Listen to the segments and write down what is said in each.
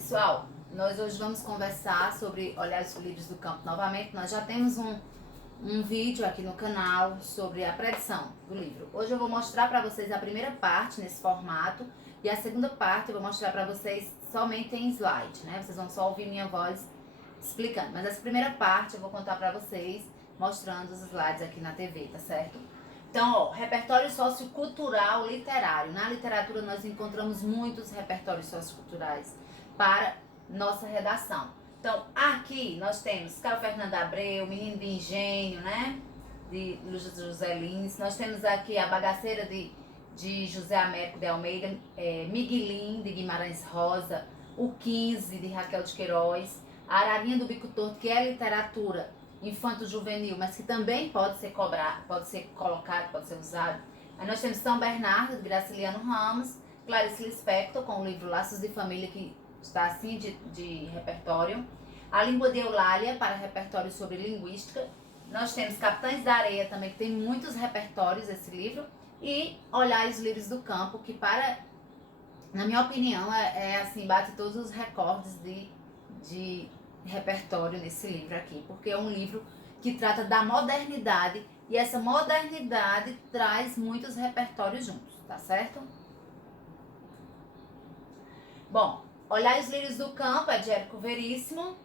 Pessoal, nós hoje vamos conversar sobre olhar os livros do campo novamente. Nós já temos um vídeo aqui no canal sobre a predição do livro. Hoje eu vou mostrar para vocês a primeira parte nesse formato e a segunda parte eu vou mostrar para vocês somente em slide, né? Vocês vão só ouvir minha voz explicando. Mas essa primeira parte eu vou contar para vocês mostrando os slides aqui na TV, tá certo? Então, ó, repertório sociocultural literário. Na literatura nós encontramos muitos repertórios socioculturais para nossa redação. Então, aqui nós temos Carol Fernanda Abreu, Menino de Engenho, né? De José Lins. Nós temos aqui A Bagaceira de José Américo de Almeida, Miguelim de Guimarães Rosa, O 15 de Raquel de Queiroz, A Ararinha do Bico Torto, que é literatura infanto-juvenil, mas que também pode ser pode ser colocado, pode ser usado. Aí nós temos São Bernardo, de Graciliano Ramos, Clarice Lispector, com o livro Laços de Família, que está assim de repertório. A Língua de Eulália, para repertório sobre linguística. Nós temos Capitães da Areia também, que tem muitos repertórios esse livro. E Olhar os Livros do Campo, que na minha opinião, assim, bate todos os recordes de repertório nesse livro aqui, porque é um livro que trata da modernidade e essa modernidade traz muitos repertórios juntos, tá certo? Bom, Olhar os Lírios do Campo é de Érico Veríssimo,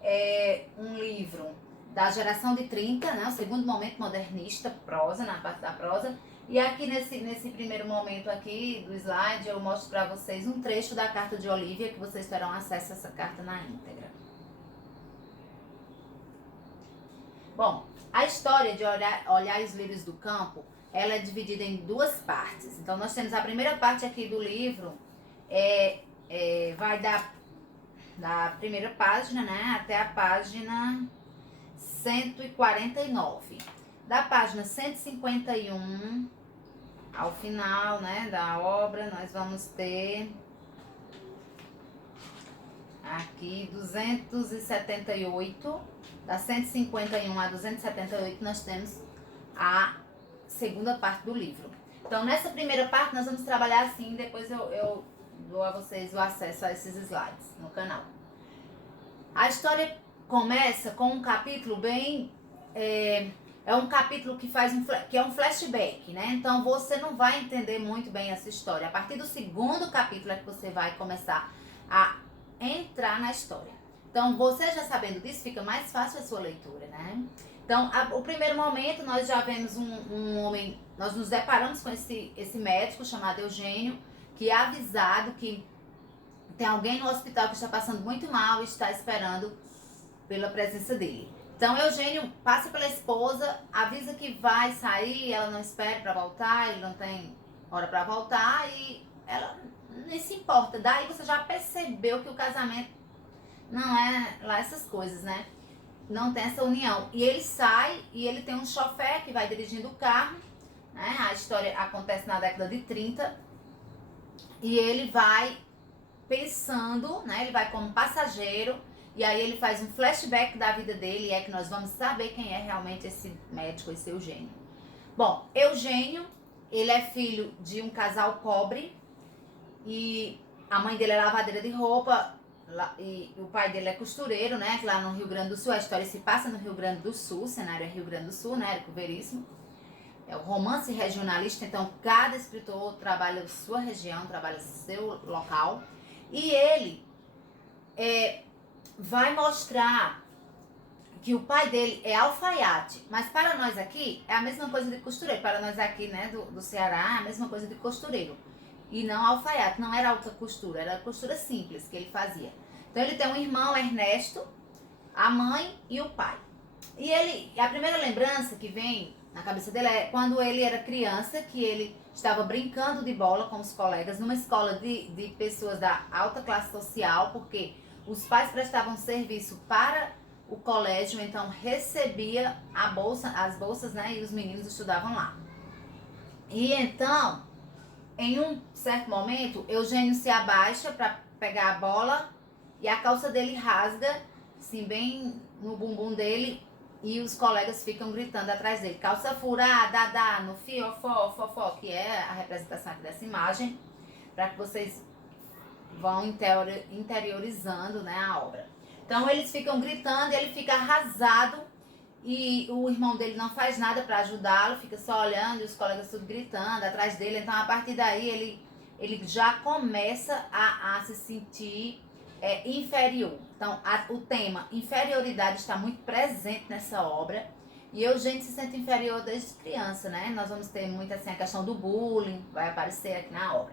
é um livro da geração de 30, né, o segundo momento modernista, prosa, na parte da prosa. E aqui nesse primeiro momento aqui do slide eu mostro para vocês um trecho da carta de Olívia, que vocês terão acesso a essa carta na íntegra. Bom, a história de Olhar os Lírios do Campo, ela é dividida em duas partes. Então nós temos a primeira parte aqui do livro, vai da primeira página, né, até a página 149. Da página 151 ao final, né, da obra, nós vamos ter aqui 278, da 151 a 278 nós temos a segunda parte do livro. Então nessa primeira parte nós vamos trabalhar assim, depois eu dou a vocês o acesso a esses slides no canal. A história começa com um capítulo bem... É um capítulo que é um flashback, né? Então você não vai entender muito bem essa história. A partir do segundo capítulo é que você vai começar a entrar na história. Então você já sabendo disso, fica mais fácil a sua leitura, né? Então, o primeiro momento nós já vemos um homem, nós nos deparamos com esse médico chamado Eugênio, que é avisado que tem alguém no hospital que está passando muito mal e está esperando pela presença dele. Então Eugênio passa pela esposa, avisa que vai sair, ela não espera para voltar, ele não tem hora para voltar e ela nem se importa. Daí você já percebeu que o casamento não é lá essas coisas, né? Não tem essa união. E ele sai e ele tem um chofer que vai dirigindo o carro, né? A história acontece na década de 30 e ele vai pensando, né? Ele vai como passageiro e aí ele faz um flashback da vida dele e é que nós vamos saber quem é realmente esse médico, esse Eugênio. Bom, Eugênio, ele é filho de um casal pobre e a mãe dele é lavadeira de roupa e o pai dele é costureiro, né? Lá no Rio Grande do Sul, a história se passa no Rio Grande do Sul, o cenário é Rio Grande do Sul, né? Érico Veríssimo. É o romance regionalista, então cada escritor trabalha sua região, trabalha seu local. E ele vai mostrar que o pai dele é alfaiate, mas para nós aqui é a mesma coisa de costureiro. Para nós aqui, né, do Ceará, é a mesma coisa de costureiro. E não alfaiate, não era alta costura, era costura simples que ele fazia. Então ele tem um irmão, Ernesto, a mãe e o pai. E a primeira lembrança que vem na cabeça dele é quando ele era criança, que ele estava brincando de bola com os colegas numa escola de pessoas da alta classe social, porque os pais prestavam serviço para o colégio, então recebia as bolsas, né, e os meninos estudavam lá. E então, em um certo momento, Eugênio se abaixa para pegar a bola e a calça dele rasga, assim, bem no bumbum dele, e os colegas ficam gritando atrás dele, calça furada, dá, no fiofó, fofó, que é a representação aqui dessa imagem, para que vocês vão interiorizando, né, a obra. Então eles ficam gritando e ele fica arrasado e o irmão dele não faz nada para ajudá-lo, fica só olhando e os colegas tudo gritando atrás dele. Então a partir daí ele já começa a se sentir inferior. Então o tema inferioridade está muito presente nessa obra. E Eugênio se sente inferior desde criança, né? Nós vamos ter muito assim a questão do bullying, vai aparecer aqui na obra.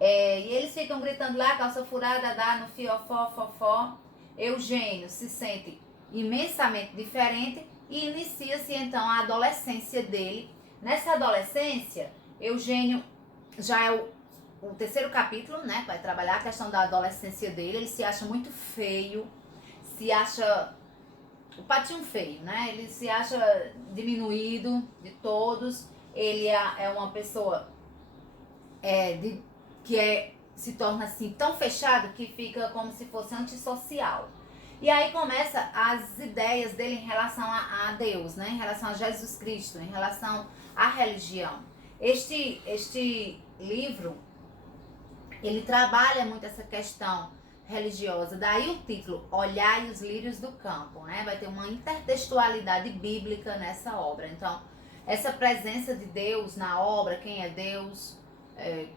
E eles ficam gritando lá, calça furada, dá no fiofó, fofó. Eugênio se sente imensamente diferente e inicia-se então a adolescência dele. Nessa adolescência, Eugênio já é o terceiro capítulo, né? Vai trabalhar a questão da adolescência dele. Ele se acha muito feio, se acha o patinho feio, né? Ele se acha diminuído de todos. Ele é uma pessoa se torna assim tão fechado que fica como se fosse antissocial. E aí começa as ideias dele em relação a Deus, né? Em relação a Jesus Cristo, em relação à religião. Este livro, ele trabalha muito essa questão religiosa. Daí o título, Olhai os lírios do campo, né? Vai ter uma intertextualidade bíblica nessa obra. Então, essa presença de Deus na obra, quem é Deus,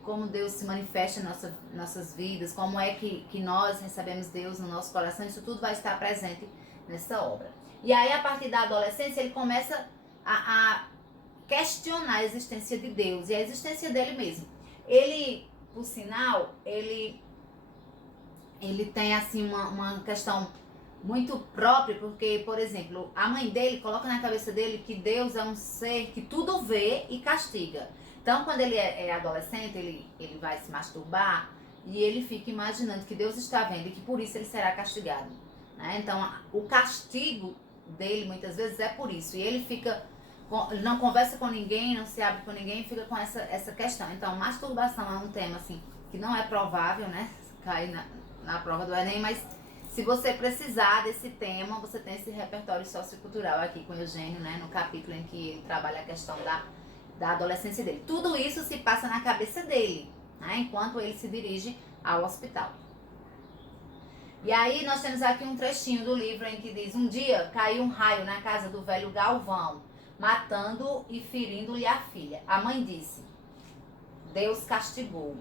como Deus se manifesta em nossas vidas, como é que nós recebemos Deus no nosso coração, isso tudo vai estar presente nessa obra. E aí, a partir da adolescência, ele começa a questionar a existência de Deus e a existência dele mesmo. Ele, por sinal, ele tem assim uma questão muito própria, porque, por exemplo, a mãe dele coloca na cabeça dele que Deus é um ser que tudo vê e castiga. Então, quando ele é adolescente, ele vai se masturbar e ele fica imaginando que Deus está vendo e que por isso ele será castigado, né? Então, o castigo dele muitas vezes é por isso. E ele não conversa com ninguém, não se abre com ninguém, fica com essa questão. Então, masturbação é um tema assim que não é provável, né? Cair na prova do Enem, mas se você precisar desse tema, você tem esse repertório sociocultural aqui com Eugênio, né? No capítulo em que ele trabalha a questão da adolescência dele. Tudo isso se passa na cabeça dele, né? Enquanto ele se dirige ao hospital. E aí nós temos aqui um trechinho do livro em que diz: um dia caiu um raio na casa do velho Galvão, matando e ferindo-lhe a filha. A mãe disse: Deus castigou.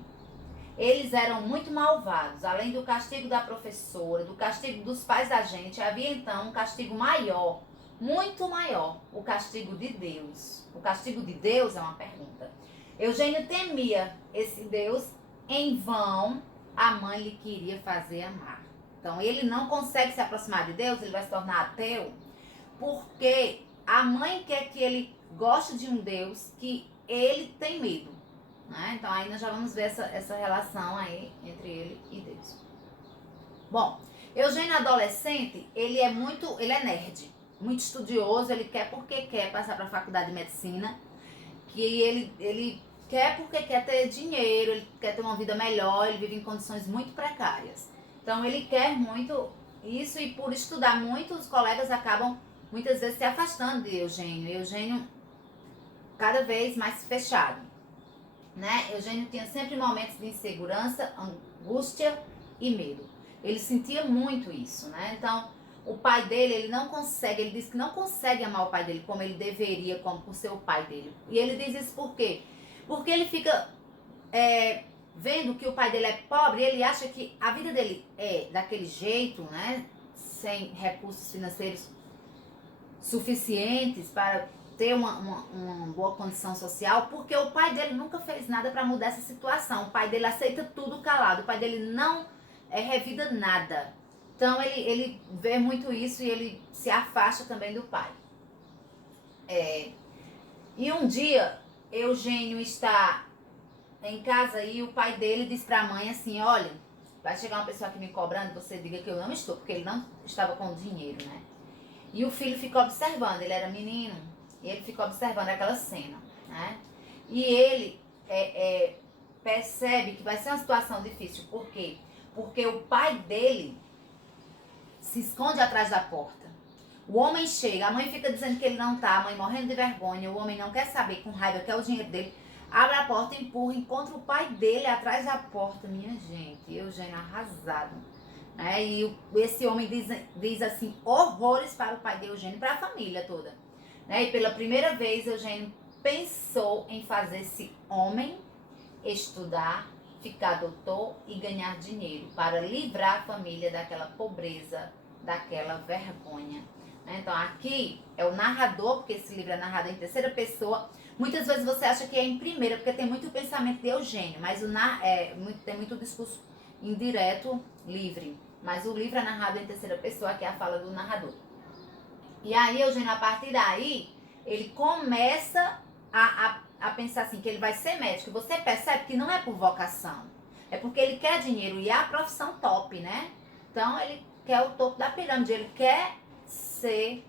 Eles eram muito malvados. Além do castigo da professora, do castigo dos pais da gente, havia então um castigo maior, muito maior, o castigo de Deus. O castigo de Deus é uma pergunta. Eugênio temia esse Deus, em vão a mãe lhe queria fazer amar. Então ele não consegue se aproximar de Deus, ele vai se tornar ateu, porque a mãe quer que ele goste de um Deus que ele tem medo, né? Então aí nós já vamos ver essa relação aí entre ele e Deus. Bom, Eugênio adolescente, ele é nerd, muito estudioso, ele quer porque quer passar para a faculdade de medicina, que ele quer porque quer ter dinheiro, ele quer ter uma vida melhor, ele vive em condições muito precárias. Então ele quer muito isso e por estudar muito, os colegas acabam muitas vezes se afastando de Eugênio. Eugênio cada vez mais fechado, né? Eugênio tinha sempre momentos de insegurança, angústia e medo. Ele sentia muito isso, né? Então, o pai dele, ele diz que não consegue amar o pai dele como ele deveria, como por ser o pai dele. E ele diz isso por quê? Porque ele fica vendo que o pai dele é pobre e ele acha que a vida dele é daquele jeito, né? Sem recursos financeiros suficientes para ter uma boa condição social, porque o pai dele nunca fez nada para mudar essa situação. O pai dele aceita tudo calado, o pai dele não revida nada. Então ele vê muito isso e ele se afasta também do pai. E um dia Eugênio está em casa e o pai dele diz para a mãe assim: olha, vai chegar uma pessoa aqui me cobrando, você diga que eu não estou, porque ele não estava com dinheiro, né? E o filho ficou observando, ele era menino, e ele ficou observando aquela cena, né? E ele percebe que vai ser uma situação difícil. Por quê? Porque o pai dele se esconde atrás da porta. O homem chega, a mãe fica dizendo que ele não tá, a mãe morrendo de vergonha, o homem não quer saber, com raiva, quer o dinheiro dele. Abre a porta, empurra, encontra o pai dele atrás da porta. Minha gente, Eugênio arrasado. Né? E esse homem diz assim, horrores para o pai de Eugênio e para a família toda. Né? E pela primeira vez, Eugênio pensou em fazer esse homem estudar, ficar doutor e ganhar dinheiro para livrar a família daquela pobreza, daquela vergonha. Então aqui é o narrador, porque esse livro é narrado em terceira pessoa. Muitas vezes você acha que é em primeira, porque tem muito pensamento de Eugênio, mas tem muito discurso indireto, livre. Mas o livro é narrado em terceira pessoa, que é a fala do narrador. E aí Eugênio, a partir daí, ele começa a pensar assim, que ele vai ser médico. Você percebe que não é por vocação, é porque ele quer dinheiro e é a profissão top, né? Então ele quer o topo da pirâmide, ele quer ser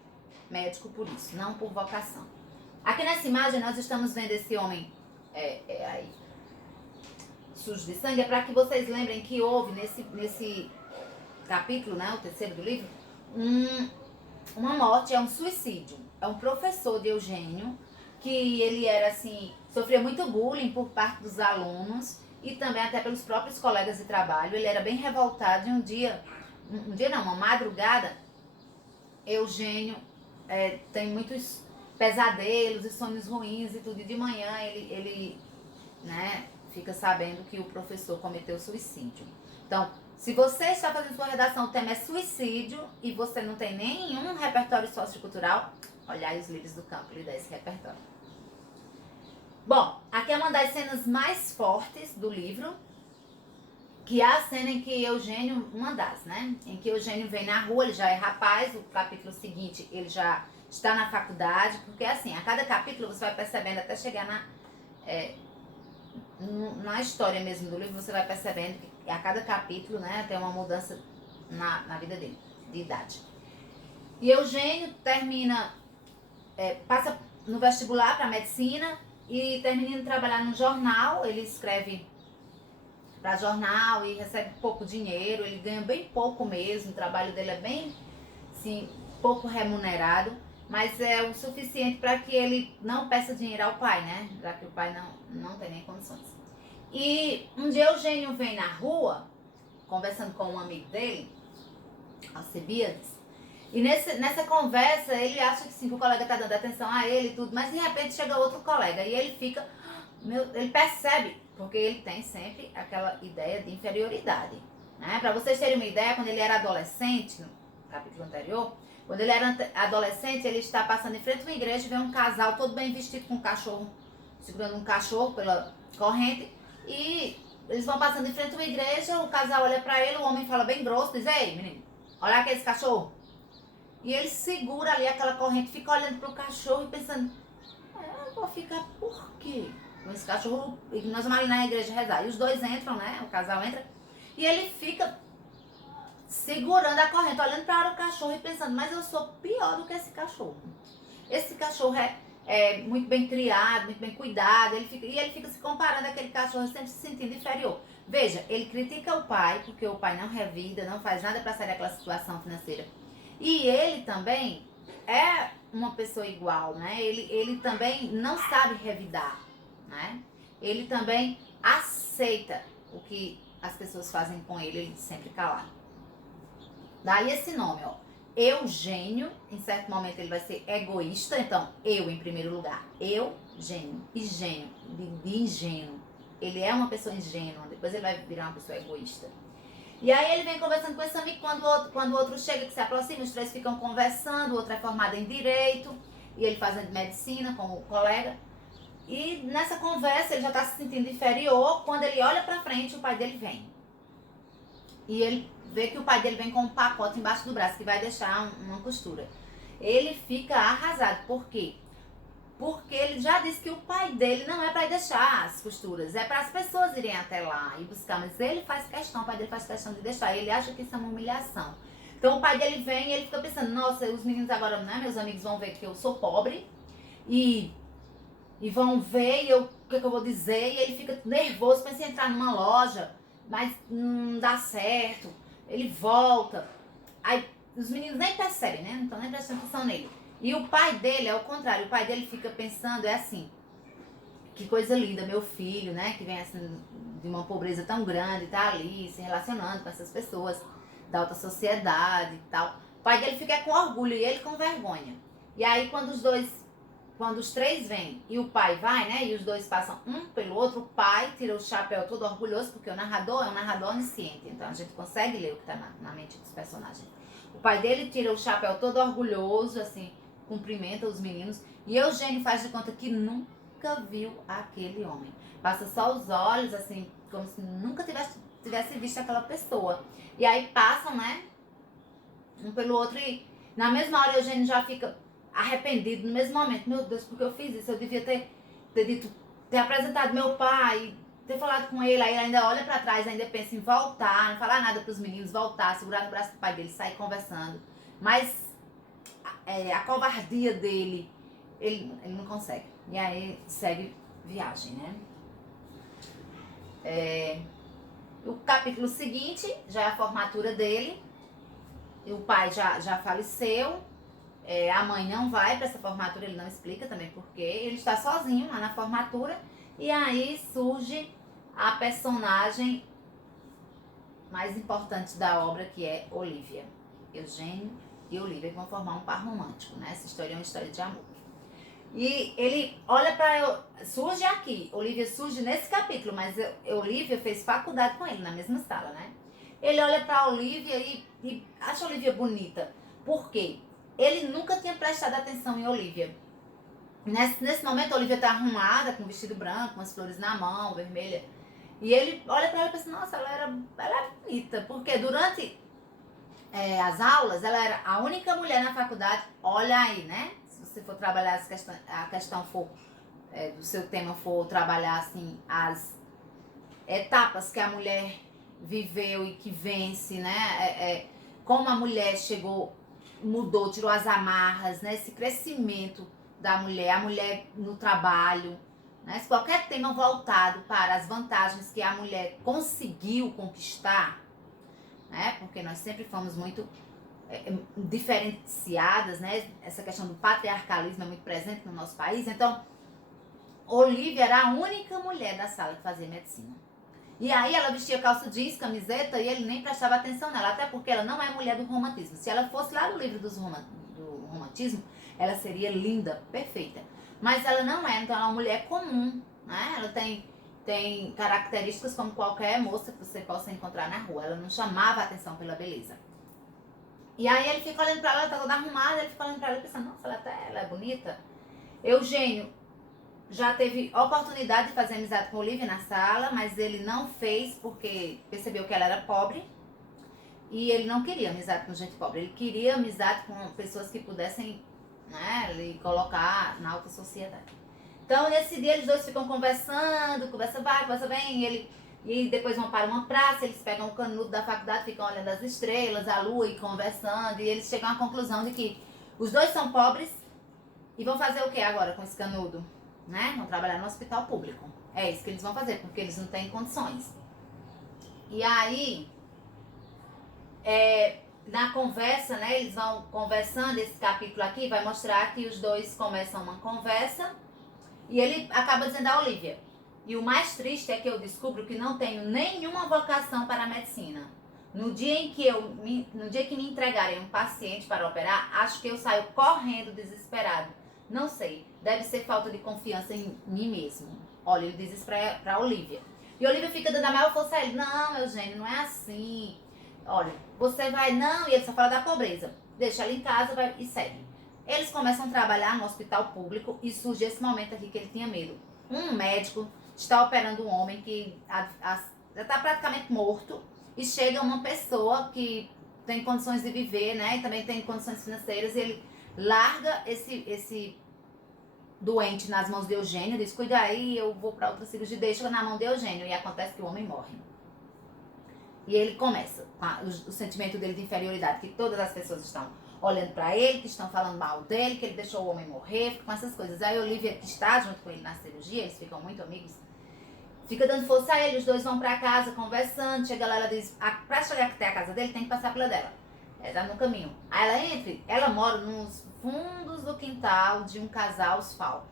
médico por isso, não por vocação. Aqui nessa imagem nós estamos vendo esse homem aí, sujo de sangue, é para que vocês lembrem que houve nesse capítulo, né, o terceiro do livro, uma morte, é um suicídio. É um professor de Eugênio, que ele era assim, sofria muito bullying por parte dos alunos e também até pelos próprios colegas de trabalho. Ele era bem revoltado e uma madrugada, Eugênio tem muitos pesadelos e sonhos ruins e tudo, e de manhã ele né, fica sabendo que o professor cometeu suicídio. Então, se você está fazendo sua redação, o tema é suicídio e você não tem nenhum repertório sociocultural, olhai os livros do campo, lhe dá esse repertório. Bom, aqui é uma das cenas mais fortes do livro, que é a cena em que Eugênio, uma das, né? Em que Eugênio vem na rua, ele já é rapaz, o capítulo seguinte ele já está na faculdade, porque assim, a cada capítulo você vai percebendo até chegar na história mesmo do livro, você vai percebendo que a cada capítulo, né, tem uma mudança na vida dele, de idade. E Eugênio passa no vestibular para medicina e termina de trabalhar no jornal. Ele escreve para jornal e recebe pouco dinheiro, ele ganha bem pouco mesmo, o trabalho dele é bem, assim, pouco remunerado, mas é o suficiente para que ele não peça dinheiro ao pai, né, já que o pai não tem nem condições. E um dia Eugênio vem na rua, conversando com um amigo dele, Alcebiades, e nessa conversa ele acha que sim, que o colega está dando atenção a ele e tudo, mas de repente chega outro colega e ele fica, ele percebe, porque ele tem sempre aquela ideia de inferioridade, né? Para vocês terem uma ideia, quando ele era adolescente, no capítulo anterior, quando ele era adolescente, ele está passando em frente a uma igreja e vê um casal todo bem vestido com um cachorro, segurando um cachorro pela corrente, e eles vão passando em frente a uma igreja, o casal olha pra ele, o homem fala bem grosso, diz, ei menino, olha aqui esse cachorro. E ele segura ali aquela corrente, fica olhando pro cachorro e pensando, eu vou ficar por quê? Com esse cachorro, nós vamos ali na igreja rezar. E os dois entram, né, o casal entra, e ele fica segurando a corrente, olhando para o cachorro e pensando, mas eu sou pior do que esse cachorro. Esse cachorro é muito bem criado, muito bem cuidado, ele fica se comparando àquele cachorro, sempre se sentindo inferior. Veja, ele critica o pai, porque o pai não revida, não faz nada para sair daquela situação financeira. E ele também é uma pessoa igual, né? Ele também não sabe revidar, né? Ele também aceita o que as pessoas fazem com ele sempre calado. Daí esse nome, ó. Eugênio, em certo momento ele vai ser egoísta, então eu em primeiro lugar, Eugênio, e gênio, de ingênuo, ele é uma pessoa ingênua, depois ele vai virar uma pessoa egoísta. E aí ele vem conversando com esse amigo, quando o outro chega, que se aproxima, os três ficam conversando, o outro é formado em Direito, e ele fazendo Medicina com o colega, e nessa conversa ele já está se sentindo inferior, quando ele olha pra frente, o pai dele vem. E ele vê que o pai dele vem com um pacote embaixo do braço, que vai deixar uma costura. Ele fica arrasado. Por quê? Porque ele já disse que o pai dele não é para deixar as costuras, é para as pessoas irem até lá e buscar. Mas ele faz questão, o pai dele faz questão de deixar. Ele acha que isso é uma humilhação. Então o pai dele vem e ele fica pensando, nossa, os meninos agora, né, meus amigos vão ver que eu sou pobre e vão ver o que eu vou dizer. E ele fica nervoso, pensa em entrar numa loja, mas não dá certo. Ele volta, aí os meninos nem percebem, né? Não estão nem prestando atenção nele. E o pai dele é o contrário, o pai dele fica pensando, é assim, que coisa linda, meu filho, né? Que vem assim de uma pobreza tão grande, tá ali se relacionando com essas pessoas da alta sociedade e tal. O pai dele fica com orgulho e ele com vergonha. E aí quando os três vêm e o pai vai, né? E os dois passam um pelo outro, o pai tira o chapéu todo orgulhoso, porque o narrador é um narrador onisciente, então a gente consegue ler o que tá na mente dos personagens. O pai dele tira o chapéu todo orgulhoso, assim, cumprimenta os meninos, e Eugênio faz de conta que nunca viu aquele homem. Passa só os olhos, assim, como se nunca tivesse visto aquela pessoa. E aí passam, né? Um pelo outro e na mesma hora Eugênio já fica arrependido no mesmo momento. Meu Deus, porque eu fiz isso? Eu devia ter apresentado meu pai, ter falado com ele. Aí ele ainda olha pra trás, ainda pensa em voltar, não falar nada pros meninos, voltar, segurar no braço do pai dele, sair conversando. Mas a covardia dele, ele não consegue. E aí segue viagem, né? O capítulo seguinte já é a formatura dele. O pai já faleceu. A mãe não vai para essa formatura, ele não explica também porque. Ele está sozinho lá na formatura. E aí surge a personagem mais importante da obra, que é Olivia. Eugênio e Olivia vão formar um par romântico, né? Essa história é uma história de amor. E ele olha pra... Surge aqui. Olivia surge nesse capítulo, mas Olivia fez faculdade com ele, na mesma sala, né? Ele olha pra Olivia e acha a Olivia bonita. Por quê? Ele nunca tinha prestado atenção em Olivia. Nesse momento, a Olivia tá arrumada, com um vestido branco, umas flores na mão, vermelha. E ele olha pra ela e pensa, nossa, ela é bonita. Porque durante as aulas, ela era a única mulher na faculdade. Olha aí, né? Se você for trabalhar a questão for do seu tema for trabalhar assim as etapas que a mulher viveu e que vence, né? Como a mulher chegou, mudou, tirou as amarras, né? Esse crescimento da mulher, a mulher no trabalho, né? Se qualquer tema voltado para as vantagens que a mulher conseguiu conquistar, né? Porque nós sempre fomos muito diferenciadas, né? Essa questão do patriarcalismo é muito presente no nosso país. Então, Olivia era a única mulher da sala que fazia medicina. E aí ela vestia calça jeans, camiseta, e ele nem prestava atenção nela, até porque ela não é mulher do romantismo. Se ela fosse lá no livro do romantismo, ela seria linda, perfeita. Mas ela não é, então ela é uma mulher comum, né? Ela tem características como qualquer moça que você possa encontrar na rua. Ela não chamava a atenção pela beleza. E aí ele fica olhando pra ela tá toda arrumada, ele fica olhando pra ela e pensando, nossa, ela é bonita. Eugênio já teve oportunidade de fazer amizade com Olivia na sala, mas ele não fez porque percebeu que ela era pobre. E ele não queria amizade com gente pobre, ele queria amizade com pessoas que pudessem, né, lhe colocar na alta sociedade. Então, nesse dia, eles dois ficam conversando, conversa vai, conversa vem, e depois vão para uma praça, eles pegam o canudo da faculdade, ficam olhando as estrelas, a lua e conversando, e eles chegam à conclusão de que os dois são pobres e vão fazer o que agora com esse canudo? Né? Vão trabalhar no hospital público. É isso que eles vão fazer, porque eles não têm condições. E aí, na conversa, né, eles vão conversando, esse capítulo aqui vai mostrar que os dois começam uma conversa e ele acaba dizendo a Olivia, e o mais triste é que eu descubro que não tenho nenhuma vocação para a medicina. No dia que me entregarem um paciente para operar, acho que eu saio correndo desesperado. Não sei, deve ser falta de confiança em mim mesmo. Olha, ele diz isso pra Olivia. E Olivia fica dando a maior força a ele. Não, Eugênio, não é assim. Olha, você vai, não, e ele só fala da pobreza. Deixa ela em casa e segue. Eles começam a trabalhar no hospital público e surge esse momento aqui que ele tinha medo. Um médico está operando um homem que já está praticamente morto e chega uma pessoa que tem condições de viver, né, e também tem condições financeiras, e ele larga esse doente nas mãos de Eugênio, diz, cuida aí, eu vou para outra cirurgia, deixa na mão de Eugênio, e acontece que o homem morre. E ele começa o sentimento dele de inferioridade, que todas as pessoas estão olhando para ele, que estão falando mal dele, que ele deixou o homem morrer, fica com essas coisas. Aí Olivia, que está junto com ele na cirurgia, eles ficam muito amigos, fica dando força a ele, os dois vão para casa conversando, chega lá, ela diz, pra chegar até a casa dele, tem que passar pela dela. Tá no caminho. Aí ela entra, ela mora nos fundos do quintal de um casal falco,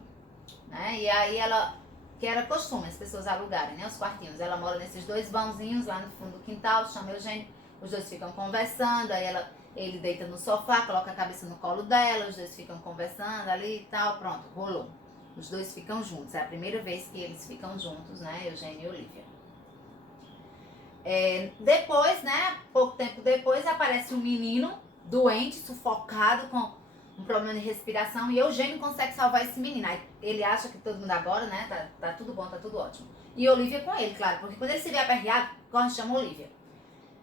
né? E aí ela que era costume as pessoas alugarem, né, os quartinhos. Ela mora nesses 2 vãozinhos lá no fundo do quintal, chama Eugênio, os dois ficam conversando, aí ele deita no sofá, coloca a cabeça no colo dela, os dois ficam conversando ali e tal, pronto, rolou. Os dois ficam juntos, é a primeira vez que eles ficam juntos, né, Eugênio e Olivia. Depois, né, pouco tempo depois, aparece um menino doente, sufocado, com um problema de respiração, e Eugênio consegue salvar esse menino. Aí ele acha que todo mundo agora, né, tá tudo bom, tá tudo ótimo. E Olivia com ele, claro, porque quando ele se vê aperreado, corre e chama Olivia.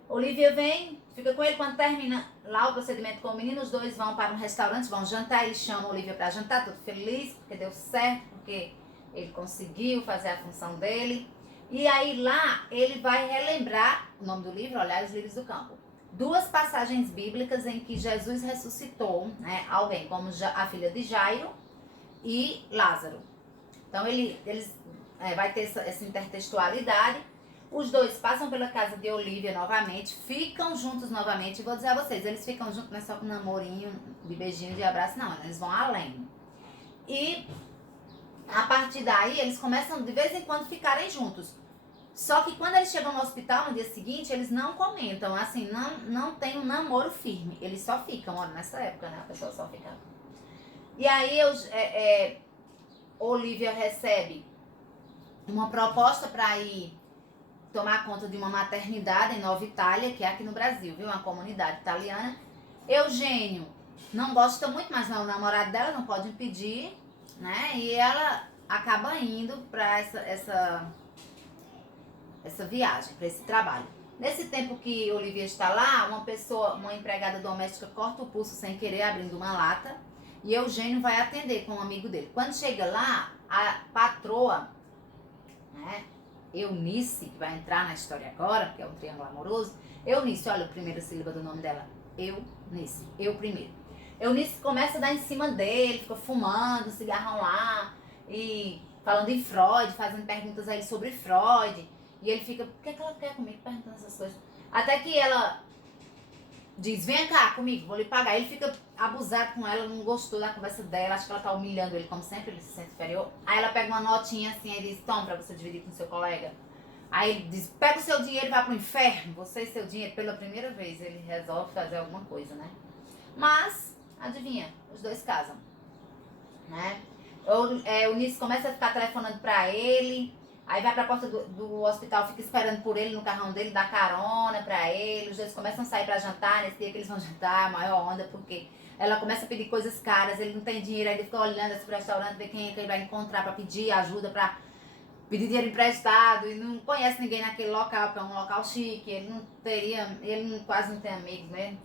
Olivia vem, fica com ele, quando termina lá o procedimento com o menino, os dois vão para um restaurante, vão jantar, ele chama Olivia para jantar, tudo feliz, porque deu certo, porque ele conseguiu fazer a função dele. E aí lá ele vai relembrar, o nome do livro, Olhar os Lírios do Campo, 2 passagens bíblicas em que Jesus ressuscitou, né, alguém, como a filha de Jairo e Lázaro. Então eles vai ter essa intertextualidade. Os dois passam pela casa de Olivia novamente, ficam juntos novamente. E vou dizer a vocês, eles ficam juntos, não é só com namorinho, de beijinho, de abraço, não. Eles vão além. E a partir daí, eles começam de vez em quando ficarem juntos. Só que quando eles chegam no hospital no dia seguinte, eles não comentam, assim, não tem um namoro firme. Eles só ficam, olha, nessa época, né? A pessoa só fica. E aí, Olivia recebe uma proposta para ir tomar conta de uma maternidade em Nova Itália, que é aqui no Brasil, viu? Uma comunidade italiana. Eugênio não gosta muito, mas não é o namorado dela, não pode impedir, né? E ela acaba indo para essa viagem, para esse trabalho. Nesse tempo que Olivia está lá, uma empregada doméstica corta o pulso sem querer, abrindo uma lata, e Eugênio vai atender com um amigo dele. Quando chega lá, a patroa, né, Eunice, que vai entrar na história agora, porque é um triângulo amoroso. Eunice, olha a primeira sílaba do nome dela. Eunice, eu primeiro. Eunice começa a dar em cima dele, fica fumando, cigarrão lá, e falando em Freud, fazendo perguntas a ele sobre Freud. E ele fica, por que ela quer comigo? Perguntando essas coisas. Até que ela diz, vem cá comigo, vou lhe pagar. Ele fica abusado com ela, não gostou da conversa dela, acho que ela tá humilhando ele, como sempre, ele se sente inferior. Aí ela pega uma notinha assim e diz, toma pra você dividir com seu colega. Aí ele diz, pega o seu dinheiro e vai pro inferno, você e seu dinheiro. Pela primeira vez ele resolve fazer alguma coisa, né? Mas, adivinha, os dois casam, né? O Nisso começa a ficar telefonando pra ele. Aí vai pra porta do hospital, fica esperando por ele no carrão dele, dá carona pra ele. Os dois começam a sair pra jantar, nesse dia que eles vão jantar, a maior onda, porque ela começa a pedir coisas caras, ele não tem dinheiro, aí ele fica olhando assim pro restaurante, ver quem é que ele vai encontrar pra pedir ajuda, pra pedir dinheiro emprestado, e não conhece ninguém naquele local, porque é um local chique, ele quase não tem amigos mesmo.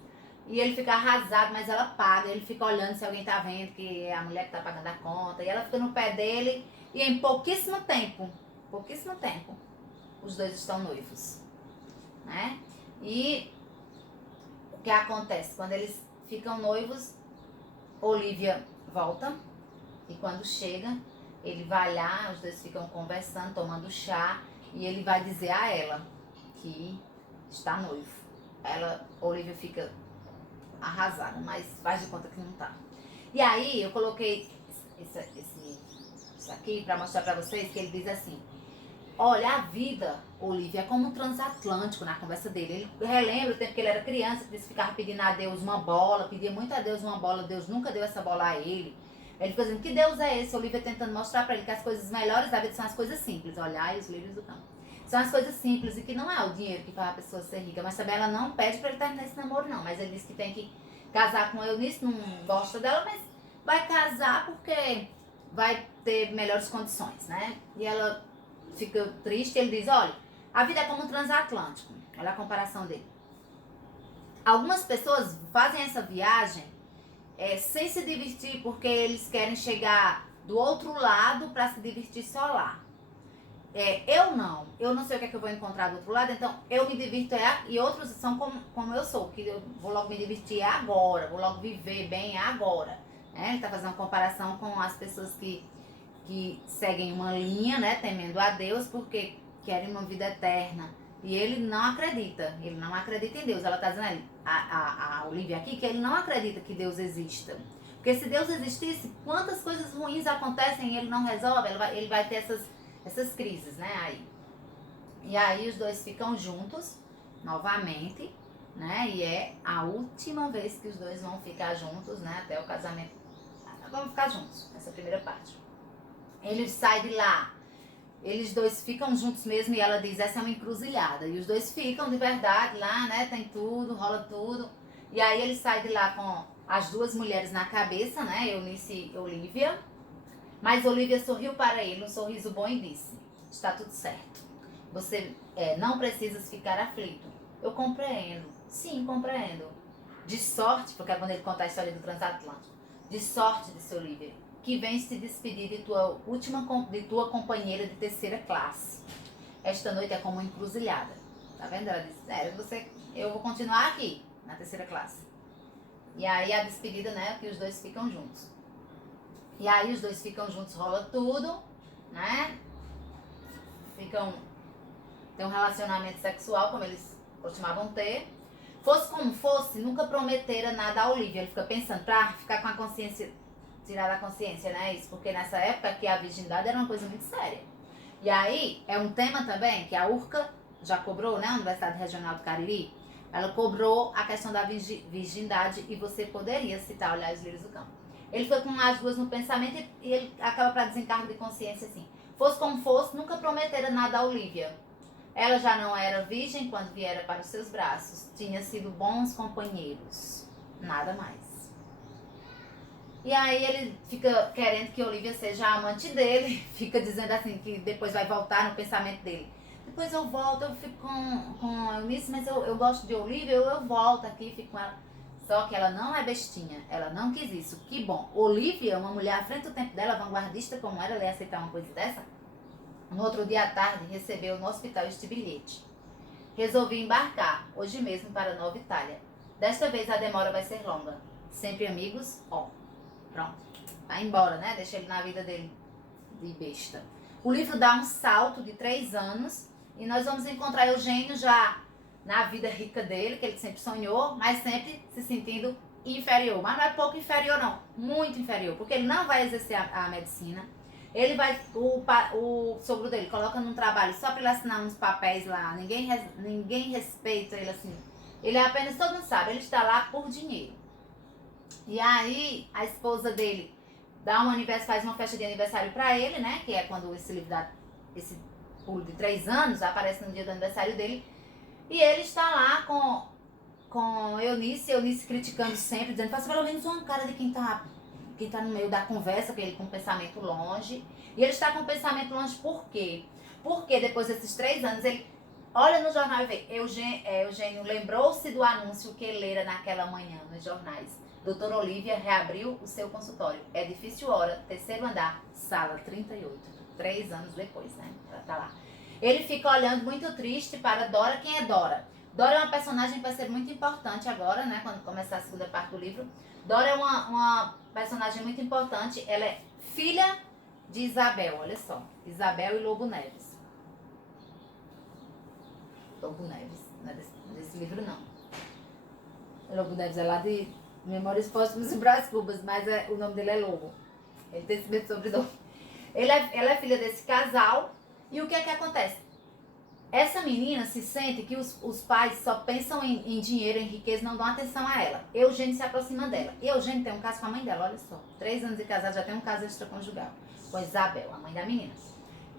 E ele fica arrasado, mas ela paga, ele fica olhando se alguém tá vendo, que é a mulher que tá pagando a conta, e ela fica no pé dele, e em pouquíssimo tempo, os dois estão noivos, né? E o que acontece? Quando eles ficam noivos, Olivia volta, e quando chega, ele vai lá, os dois ficam conversando, tomando chá, e ele vai dizer a ela que está noivo. Olivia fica arrasada, mas faz de conta que não tá. E aí eu coloquei isso aqui para mostrar para vocês, que ele diz assim: olha, a vida, Olivia, é como um transatlântico na conversa dele. Ele relembra o tempo que ele era criança, que ele ficava pedindo a Deus uma bola, pedia muito a Deus uma bola, Deus nunca deu essa bola a ele. Ele fica dizendo, que Deus é esse? Olivia tentando mostrar para ele que as coisas melhores da vida são as coisas simples. Olhar os lírios do campo. São as coisas simples e que não é o dinheiro que faz a pessoa ser rica. Mas também ela não pede para ele terminar esse namoro, não. Mas ele disse que tem que casar com Eunice, não gosta dela, mas vai casar porque vai ter melhores condições, né? E ela fica triste, ele diz, olha, a vida é como um transatlântico. Olha a comparação dele. Algumas pessoas fazem essa viagem sem se divertir, porque eles querem chegar do outro lado para se divertir só lá. Eu não sei o que é que eu vou encontrar do outro lado, então eu me divirto e outros são como eu sou, que eu vou logo me divertir agora, vou logo viver bem agora. Ele está fazendo uma comparação com as pessoas que seguem uma linha, né, temendo a Deus, porque querem uma vida eterna. E ele não acredita em Deus. Ela está dizendo, a Olivia aqui, que ele não acredita que Deus exista. Porque se Deus existisse, quantas coisas ruins acontecem e ele não resolve, ele vai ter essas crises, né, aí. E aí os dois ficam juntos, novamente, né, e é a última vez que os dois vão ficar juntos, né, até o casamento. Vão ficar juntos, nessa primeira parte. Ele sai de lá, eles dois ficam juntos mesmo e ela diz, essa é uma encruzilhada. E os dois ficam de verdade lá, né, tem tudo, rola tudo. E aí ele sai de lá com as duas mulheres na cabeça, né, Eunice e Olivia. Mas Olivia sorriu para ele, um sorriso bom e disse, está tudo certo. Você não precisa ficar aflito. Eu compreendo. Sim, compreendo. De sorte, porque é quando ele conta a história do transatlântico. De sorte, disse Olivia, que vens se despedir de tua companheira de terceira classe. Esta noite é como uma encruzilhada. Tá vendo? Ela disse, eu vou continuar aqui, na terceira classe. E aí a despedida, né, que os dois ficam juntos. E aí os dois ficam juntos, rola tudo, né? Tem um relacionamento sexual, como eles costumavam ter. Fosse como fosse, nunca prometera nada a Olivia. Ele fica pensando, pra ficar com a consciência, tirar da consciência, né? Isso, porque nessa época que a virgindade era uma coisa muito séria. E aí, é um tema também que a URCA já cobrou, né? A Universidade Regional do Cariri. Ela cobrou a questão da virgindade e você poderia citar Olhar os Lírios do Campo. Ele foi com as duas no pensamento e ele acaba para desencargo de consciência assim. Fosse como fosse, nunca prometera nada a Olivia. Ela já não era virgem quando viera para os seus braços. Tinha sido bons companheiros. Nada mais. E aí ele fica querendo que Olivia seja a amante dele. Fica dizendo assim que depois vai voltar no pensamento dele. Depois eu volto, eu fico com Eunice, mas eu gosto de Olivia, eu volto aqui e fico com ela. Só que ela não é bestinha, ela não quis isso. Que bom. Olivia, uma mulher à frente do tempo dela, vanguardista como ela ia aceitar uma coisa dessa? No outro dia à tarde, recebeu no hospital este bilhete. Resolvi embarcar, hoje mesmo, para Nova Itália. Desta vez a demora vai ser longa. Sempre amigos, ó. Pronto. Vai embora, né? Deixa ele na vida dele de besta. O livro dá um salto de 3 anos e nós vamos encontrar Eugênio já na vida rica dele, que ele sempre sonhou, mas sempre se sentindo inferior. Mas não é pouco inferior, não. Muito inferior, porque ele não vai exercer a medicina. Ele vai, o sogro dele coloca num trabalho só para ele assinar uns papéis lá. Ninguém respeita ele assim. Ele é apenas, todo mundo sabe, ele está lá por dinheiro. E aí, a esposa dele faz uma festa de aniversário para ele, né? Que é quando esse livro dá esse pulo de 3 anos, aparece no dia do aniversário dele. E ele está lá com Eunice criticando sempre, dizendo, faça pelo menos uma cara de quem tá no meio da conversa, que ele com o pensamento longe. E ele está com o pensamento longe por quê? Porque depois desses 3 anos, ele olha no jornal e vê, Eugênio lembrou-se do anúncio que lera naquela manhã nos jornais. Doutora Olivia reabriu o seu consultório. Edifício Hora, terceiro andar, sala 38. 3 anos depois, né? Ela tá lá. Ele fica olhando muito triste para Dora. Quem é Dora? Dora é uma personagem que vai ser muito importante agora, né? Quando começar a segunda parte do livro. Dora é uma personagem muito importante. Ela é filha de Isabel, olha só. Isabel e Lobo Neves. Lobo Neves, não é desse livro, não. Lobo Neves é lá de Memórias Póstumas e Brás Cubas, mas o nome dele é Lobo. Ele tem esse mesmo sobrenome. Ela é filha desse casal. E o que é que acontece? Essa menina se sente que os pais só pensam em dinheiro, em riqueza, não dão atenção a ela. Eugênio se aproxima dela. E Eugênio tem um caso com a mãe dela, olha só. 3 anos de casado, já tem um caso extraconjugal. Com Isabel, a mãe da menina.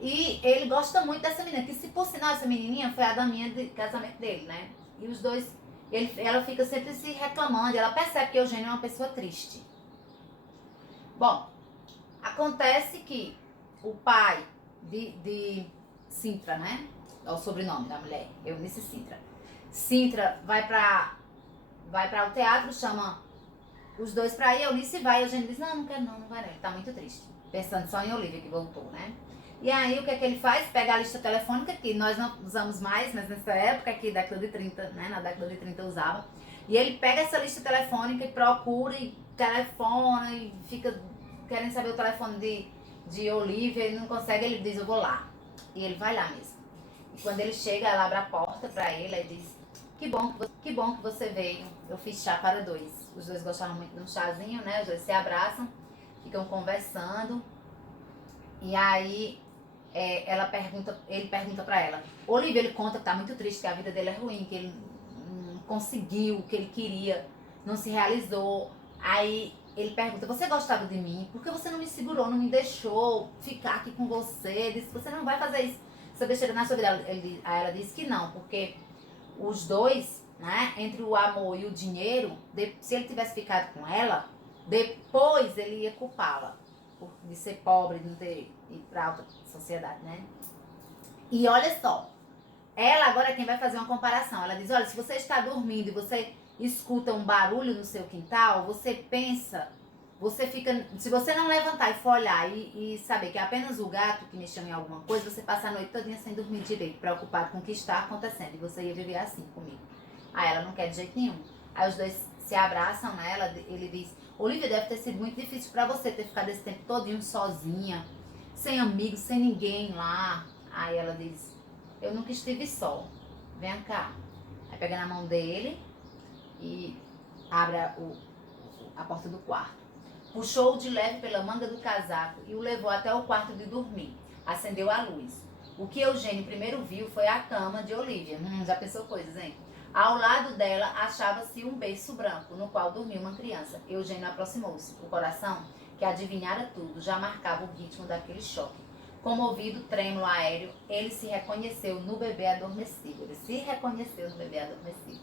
E ele gosta muito dessa menina, que se por sinal essa menininha foi a daminha de casamento dele, né? E os dois, ela fica sempre se reclamando, ela percebe que Eugênio é uma pessoa triste. Bom, acontece que o pai de Sintra, né? É o sobrenome da mulher, Eunice Sintra. Sintra vai para o teatro, chama os dois pra ir, Eunice vai, e Eugênio diz, não quero não vai não, ele tá muito triste. Pensando só em Olivia, que voltou, né? E aí, o que é que ele faz? Pega a lista telefônica, que nós não usamos mais, mas nessa época aqui, década de 30, né? Na década de 30 usava. E ele pega essa lista telefônica e procura, e telefona, e fica querendo saber o telefone de Olivia, ele não consegue, ele diz, eu vou lá. E ele vai lá mesmo. E quando ele chega, ela abre a porta pra ele e diz, que bom que você veio, eu fiz chá para 2. Os dois gostavam muito de um chazinho, né? Os dois se abraçam, ficam conversando. E aí, ele pergunta pra ela. Olivia, ele conta que tá muito triste, que a vida dele é ruim, que ele não conseguiu o que ele queria, não se realizou. Aí ele pergunta, você gostava de mim? Por que você não me segurou, não me deixou ficar aqui com você? Disse, você não vai fazer isso, essa besteira na sua vida. Aí ela disse que não, porque os dois, né, entre o amor e o dinheiro, se ele tivesse ficado com ela, depois ele ia culpá-la de ser pobre, de não ter ido pra alta sociedade, né? E olha só, ela agora é quem vai fazer uma comparação. Ela diz, olha, se você está dormindo e você escuta um barulho no seu quintal, você pensa, você fica, se você não levantar e for olhar e saber que é apenas o gato que mexeu em alguma coisa, você passa a noite todinha sem dormir direito, preocupado com o que está acontecendo, e você ia viver assim comigo. Aí ela não quer de jeito nenhum. Aí os dois se abraçam, né? Ele diz, Olivia, deve ter sido muito difícil pra você ter ficado esse tempo todinho sozinha, sem amigos, sem ninguém lá. Aí ela diz, eu nunca estive só, vem cá. Aí pega na mão dele e abre a porta do quarto. Puxou-o de leve pela manga do casaco e o levou até o quarto de dormir. Acendeu a luz. O que Eugênio primeiro viu foi a cama de Olivia. Já pensou coisas, hein? Ao lado dela achava-se um berço branco, no qual dormia uma criança. Eugênio aproximou-se. O coração, que adivinhara tudo, já marcava o ritmo daquele choque. Comovido, trêmulo, aéreo, ele se reconheceu no bebê adormecido. Ele se reconheceu no bebê adormecido.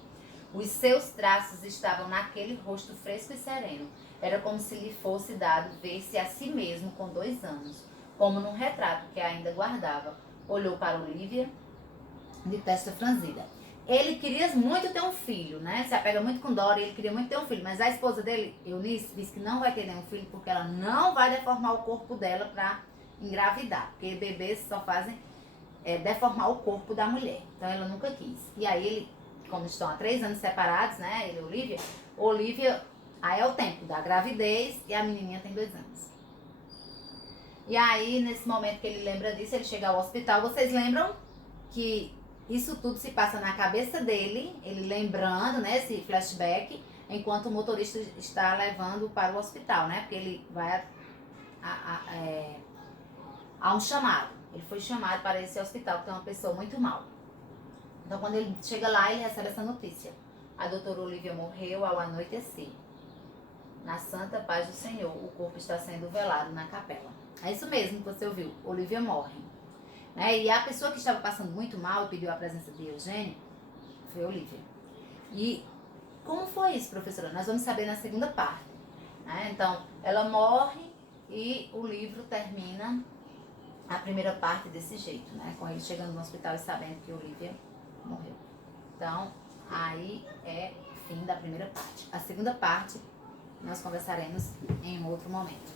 Os seus traços estavam naquele rosto fresco e sereno. Era como se lhe fosse dado ver-se a si mesmo com 2 anos, como num retrato que ainda guardava. Olhou para Olivia de testa franzida. Ele queria muito ter um filho, né? Se apega muito com Dora e ele queria muito ter um filho. Mas a esposa dele, Eunice, disse que não vai ter nenhum filho porque ela não vai deformar o corpo dela para engravidar. Porque bebês só fazem deformar o corpo da mulher. Então ela nunca quis. E aí ele, como estão há 3 anos separados, né? Ele e Olivia, aí é o tempo da gravidez e a menininha tem 2 anos. E aí, nesse momento que ele lembra disso, ele chega ao hospital. Vocês lembram que isso tudo se passa na cabeça dele, ele lembrando, né, esse flashback, enquanto o motorista está levando para o hospital, né? Porque ele vai a um chamado. Ele foi chamado para esse hospital, porque é uma pessoa muito mal. Então, quando ele chega lá, ele recebe essa notícia. A doutora Olivia morreu ao anoitecer. Na santa paz do Senhor, o corpo está sendo velado na capela. É isso mesmo que você ouviu. Olivia morre. Né? E a pessoa que estava passando muito mal e pediu a presença de Eugênio foi Olivia. E como foi isso, professora? Nós vamos saber na segunda parte. Né? Então, ela morre e o livro termina a primeira parte desse jeito, né? Com ele chegando no hospital e sabendo que Olivia morreu. Então, aí é o fim da primeira parte. A segunda parte nós conversaremos em um outro momento.